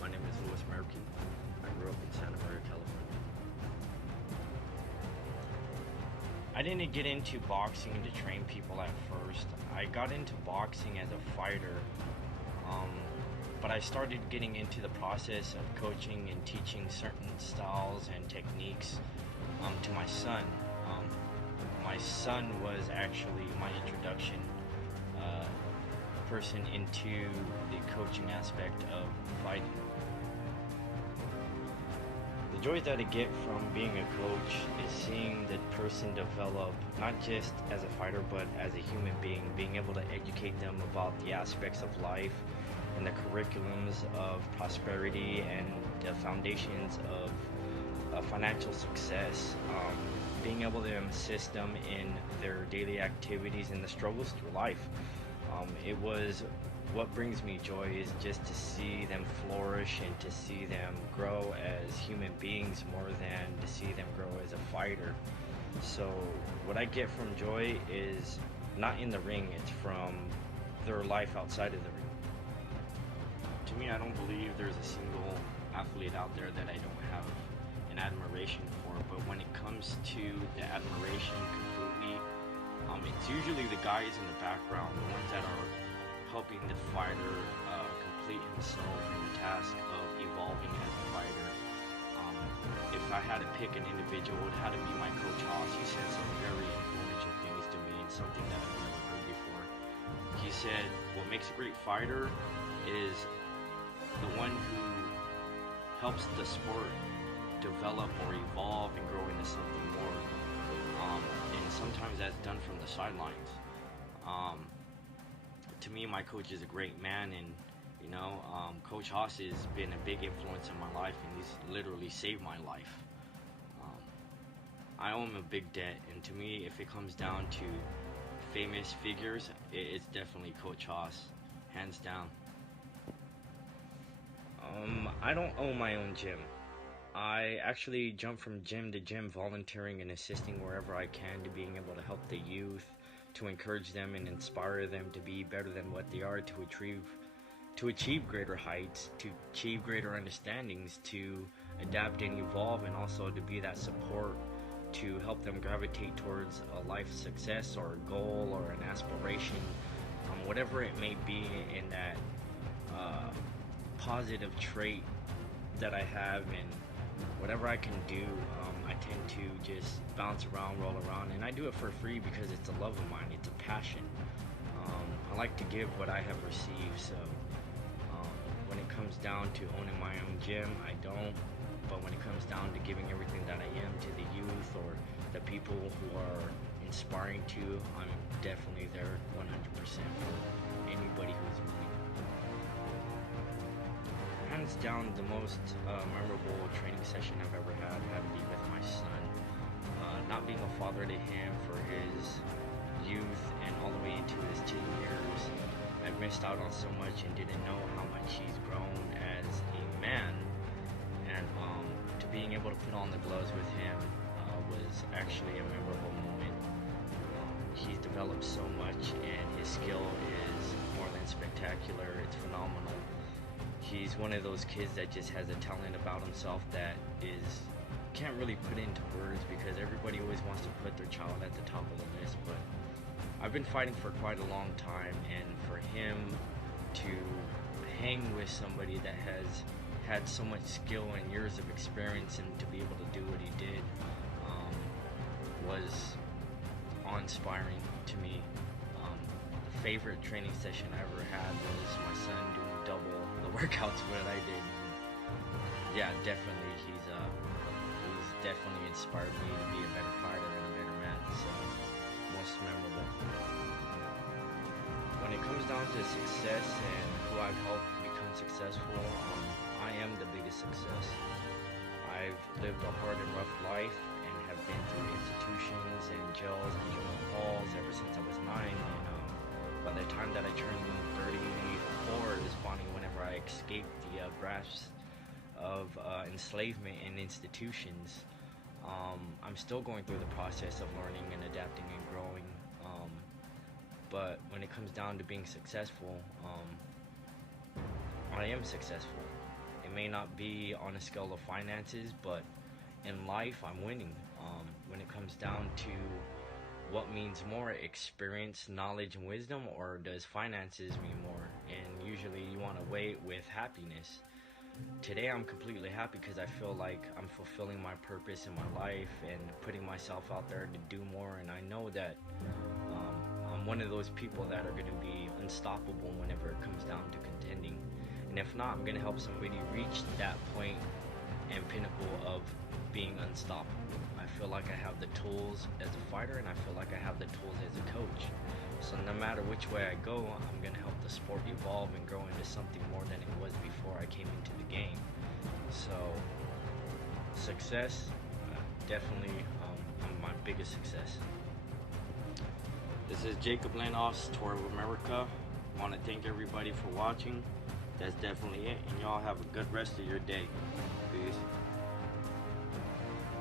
My name is Merriken. I grew up in Santa Maria, California. I didn't get into boxing to train people at first. I got into boxing as a fighter, um, but I started getting into the process of coaching and teaching certain styles and techniques to my son. Um, my son was actually my introduction uh, person into the coaching aspect of fighting. The joy that I get from being a coach is seeing the person develop not just as a fighter but as a human being able to educate them about the aspects of life and the curriculums of prosperity and the foundations of financial success, being able to assist them in their daily activities and the struggles through life. It was what brings me joy is just to see them flourish and to see them grow as human beings more than to see them grow as a fighter. So what I get from joy is not in the ring, it's from their life outside of the ring. To me, I don't believe there's a single athlete out there that I don't have an admiration for, but when it comes to the admiration completely, it's usually the guys in the background, the ones that are helping the fighter complete himself in the task of evolving as a fighter. If I had to pick an individual, it had to be my coach Haas. He said some very influential things to me and something that I've never heard before. He said, what makes a great fighter is the one who helps the sport develop or evolve and grow into something more. And sometimes that's done from the sidelines. To me, my coach is a great man, and Coach Haas has been a big influence in my life, and he's literally saved my life. I owe him a big debt, and to me, if it comes down to famous figures, it's definitely Coach Haas, hands down. I don't own my own gym. I actually jump from gym to gym, volunteering and assisting wherever I can to being able to help the youth, to encourage them and inspire them to be better than what they are, to achieve greater heights, to achieve greater understandings, to adapt and evolve, and also to be that support to help them gravitate towards a life success or a goal or an aspiration, whatever it may be in that positive trait that I have, and whatever I can do, I tend to just bounce around, roll around, and I do it for free because it's a love of mine, it's a passion. I like to give what I have received, so when it comes down to owning my own gym, I don't, but when it comes down to giving everything that I am to the youth or the people who are inspiring to, I'm definitely there 100% for anybody who's willing. Hands down, the most memorable training session I've ever had to be with my son. Not being a father to him for his youth and all the way into his teen years, I've missed out on so much and didn't know how much he's grown as a man. And to being able to put on the gloves with him was actually a memorable moment. He's developed so much, and his skill is more than spectacular. It's phenomenal. He's one of those kids that just has a talent about himself that can't really put into words, because everybody always wants to put their child at the top of the list, but I've been fighting for quite a long time, and for him to hang with somebody that has had so much skill and years of experience, and to be able to do what he did was awe-inspiring to me. The favorite training session I ever had was my son doing double the workouts what I did. Yeah, definitely, he's definitely inspired me to be a better fighter and a better man. So, most memorable. When it comes down to success and who I've helped become successful, I am the biggest success. I've lived a hard and rough life and have been through institutions and jails and juvenile halls ever since I was 9. And by the time that I turned 34 is funny, whenever I escaped the grasp of enslavement in institutions, I'm still going through the process of learning and adapting and growing. But when it comes down to being successful, I am successful. It may not be on a scale of finances, but in life, I'm winning. When it comes down to what means more, experience, knowledge, and wisdom, or does finances mean more? And usually you want to weigh it with happiness. Today I'm completely happy because I feel like I'm fulfilling my purpose in my life and putting myself out there to do more, and I know that I'm one of those people that are going to be unstoppable whenever it comes down to contending. And if not, I'm going to help somebody reach that point and pinnacle of being unstoppable. I feel like I have the tools as a fighter, and I feel like I have the tools as a coach. So no matter which way I go, I'm going to help the sport evolve and grow into something more than it was before I came into the game. So success, definitely my biggest success. This is Jacob Lenhoff's Tour of America. I want to thank everybody for watching. That's definitely it, and y'all have a good rest of your day. Peace.